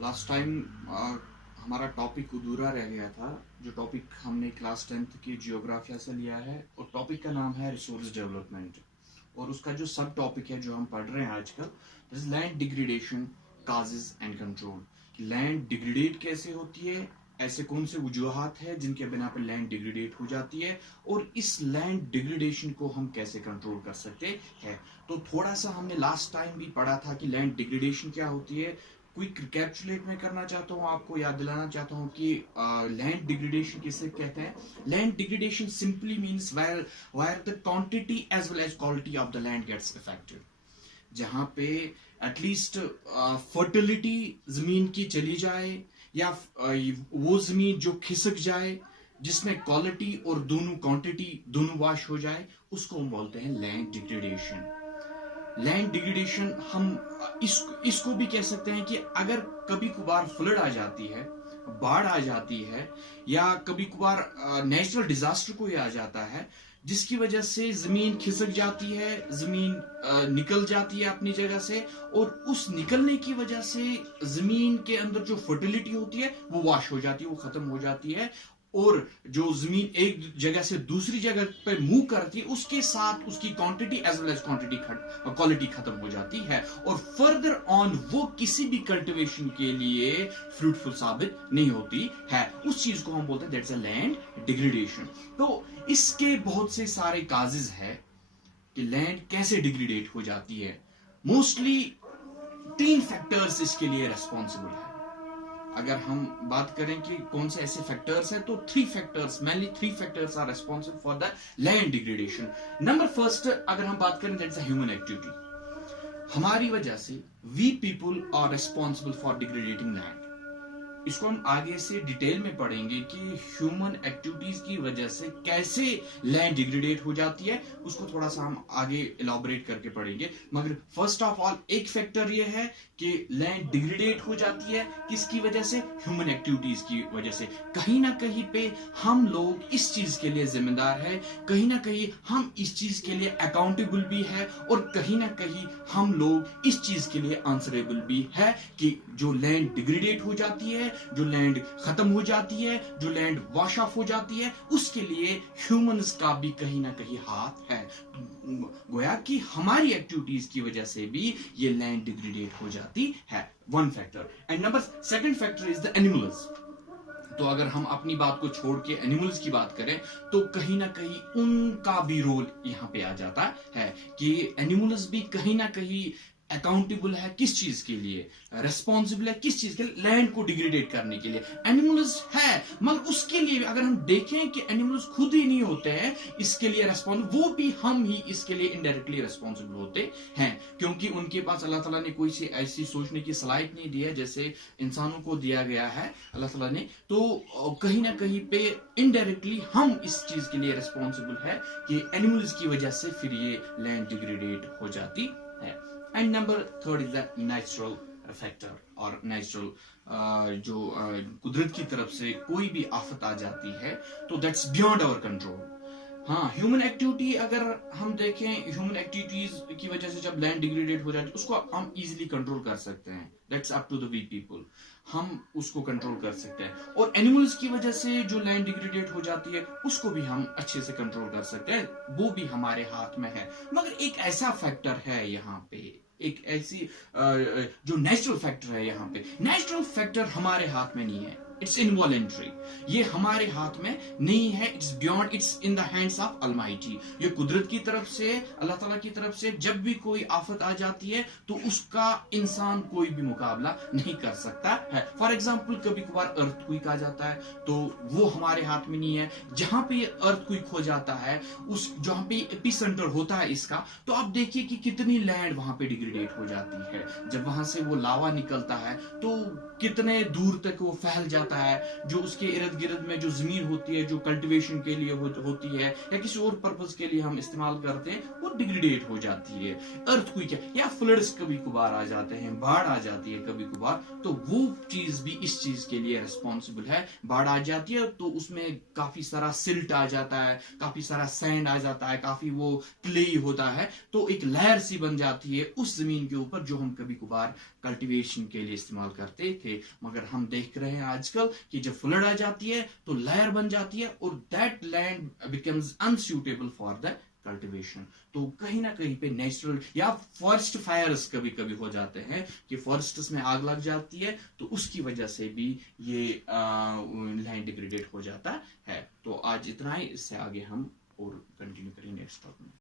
Last time हमारा topic अधूरा रह गया था। जो टॉपिक हमने क्लास 10th की जियोग्राफिया से लिया है, और टॉपिक का नाम है रिसोर्स डेवलपमेंट। और उसका जो सब टॉपिक है जो हम पढ़ रहे हैं आजकल, land degradation causes and control. Land degradate कैसे होती है, ऐसे कौन से वजूहात है जिनके बिना पर लैंड डिग्रेडेट हो जाती है, और इस लैंड डिग्रेडेशन को हम कैसे कंट्रोल कर सकते हैं। तो थोड़ा सा हमने लास्ट टाइम भी पढ़ा था कि लैंड डिग्रेडेशन क्या होती है। क्विक रिकैप्चुलेट में करना चाहता हूँ, आपको याद दिलाना चाहता हूँ कि लैंड डिग्रेडेशन किसे कहते हैं। Land degradation simply means where the quantity as well as quality of the land gets affected. जहां पे एटलीस्ट फर्टिलिटी जमीन की चली जाए, या वो जमीन जो खिसक जाए, जिसमें क्वालिटी और दोनों क्वांटिटी दोनों वाश हो जाए, उसको हम बोलते हैं लैंड डिग्रेडेशन। लैंड डिग्रेडेशन हम इसको भी कह सकते हैं कि अगर कभी कभार फ्लड आ जाती है, बाढ़ आ जाती है, या कभी कभार नेचुरल डिजास्टर कोई आ जाता है जिसकी वजह से जमीन खिसक जाती है, जमीन निकल जाती है अपनी जगह से, और उस निकलने की वजह से जमीन के अंदर जो फर्टिलिटी होती है वो वाश हो जाती है, वो खत्म हो जाती है, और जो जमीन एक जगह से दूसरी जगह पर मूव करती है उसके साथ उसकी quantity as well as quality खत्म हो जाती है, और फर्दर ऑन वो किसी भी कल्टीवेशन के लिए फ्रूटफुल साबित नहीं होती है। उस चीज को हम बोलते हैं दैट्स अ लैंड डिग्रेडेशन। तो इसके बहुत से सारे काजेज है कि लैंड कैसे डिग्रेडेट हो जाती है। मोस्टली 3 फैक्टर्स इसके लिए रेस्पॉन्सिबल है। अगर हम बात करें कि कौन से ऐसे फैक्टर्स हैं, तो 3 factors, mainly 3 factors are responsible for the land degradation. Number first, अगर हम बात करें दैट्स अ ह्यूमन एक्टिविटी। हमारी वजह से we people are responsible for degradating land. इसको हम आगे से डिटेल में पढ़ेंगे कि ह्यूमन एक्टिविटीज की वजह से कैसे लैंड डिग्रेडेट हो जाती है, उसको थोड़ा सा हम आगे इलाबोरेट करके पढ़ेंगे। मगर फर्स्ट ऑफ ऑल एक फैक्टर ये है कि लैंड डिग्रेडेट हो जाती है किसकी वजह से, ह्यूमन एक्टिविटीज की वजह से। कहीं ना कहीं पे हम लोग इस चीज के लिए जिम्मेदार है, कहीं ना कहीं हम इस चीज के लिए अकाउंटेबल भी है, और कहीं ना कहीं हम लोग इस चीज के लिए आंसरेबल भी है कि जो लैंड डिग्रेडेट हो जाती है, जो लैंड खत्म हो जाती है, जो लैंड वॉश ऑफ हो जाती है, उसके लिए ह्यूमंस का भी कहीं ना कहीं हाथ है। गोया कि हमारी एक्टिविटीज की वजह से भी ये लैंड डिग्रेडेट हो जाती है, one factor. And number second factor is the animals. तो अगर हम अपनी बात को छोड़ के एनिमल्स की बात करें, तो कहीं ना कहीं उनका भी रोल यहां पे आ जाता है कि एनिमल्स भी कहीं ना कहीं अकाउंटेबल है किस चीज के लिए, रेस्पॉन्सिबल है किस चीज के लिए, लैंड को डिग्रेडेट करने के लिए एनिमल्स है। मगर उसके लिए अगर हम देखें कि एनिमल्स खुद ही नहीं होते हैं इसके लिए रेस्पॉन्सिबल, वो भी हम ही इसके लिए इनडायरेक्टली रेस्पॉन्सिबल होते हैं, क्योंकि उनके पास अल्लाह ताला ने कोई सी ऐसी सोचने की सलाहियत नहीं दी है जैसे इंसानों को दिया गया है अल्लाह ताला ने। तो कहीं ना कहीं पे इनडायरेक्टली हम इस चीज के लिए रेस्पॉन्सिबल है कि एनिमल्स की वजह से फिर ये लैंड डिग्रेडेट हो जाती है। And number third is the natural factor, और नेचुरल जो कुदरत की तरफ से कोई भी आफत आ जाती है तो दैट्स बियॉन्ड आवर कंट्रोल। हाँ, ह्यूमन एक्टिविटी अगर हम देखें, ह्यूमन एक्टिविटीज की वजह से जब लैंड डिग्रेडेट हो जाती है उसको हम इजीली कंट्रोल कर सकते हैं, that's up to the we people, हम उसको कंट्रोल कर सकते हैं। और एनिमल्स की वजह से जो लैंड डिग्रेडेट हो जाती है उसको भी हम अच्छे से कंट्रोल कर सकते हैं, वो भी हमारे हाथ में है। मगर एक ऐसा फैक्टर है यहाँ पे, एक ऐसी जो नेचुरल फैक्टर है यहाँ पे, नेचुरल फैक्टर हमारे हाथ में नहीं है, इट्स इनवॉलेंट्री, ये हमारे हाथ में नहीं है, it's beyond, it's in the hands of Almighty. ये कुदरत की तरफ से, अल्लाह ताला की तरफ से जब भी कोई आफत आ जाती है तो उसका इंसान कोई भी मुकाबला नहीं कर सकता है। फॉर एग्जाम्पल कभी कभार अर्थक्वेक आ जाता है तो वो हमारे हाथ में नहीं है। जहां पे अर्थक्वेक हो जाता है, उस जहां पे एपी सेंटर होता है इसका, तो आप देखिए कि कितनी लैंड वहां पे डिग्रेडेट हो जाती है। जब वहां से वो लावा निकलता है तो कितने दूर तक वो फैल जाता जाता है, जो उसके इर्द गिर्द में जो जमीन होती है, जो कल्टीवेशन के लिए होती है या किसी और पर्पज के लिए हम इस्तेमाल करते हैं, वो डिग्रेडेट हो जाती है। अर्थक्वेक या फ्लड्स कभी कभार आ जाते हैं, बाढ़ आ जाती है कभी कभार, तो वो चीज भी इस चीज के लिए रिस्पॉन्सिबल है। बाढ़ आ जाती है तो उसमें काफी सारा सिल्ट आ जाता है, काफी सारा सैंड आ जाता है, काफी वो क्ले होता है, तो एक लहर सी बन जाती है उस जमीन के ऊपर जो हम कभी कभार कल्टीवेशन के लिए इस्तेमाल करते थे। मगर हम देख रहे हैं आजकल कि जब फ्लड आ जाती है तो लहर बन जाती है और that land becomes unsuitable for the cultivation. तो कहीं ना कहीं पे नेचुरल या फॉरेस्ट फायर्स कभी कभी हो जाते हैं कि फॉरेस्ट्स में आग लग जाती है, तो उसकी वजह से भी ये लैंड डिग्रेडेट हो जाता है। तो आज इतना ही, इससे आगे हम और कंटिन्यू करेंगे नेक्स्ट टॉपिक में।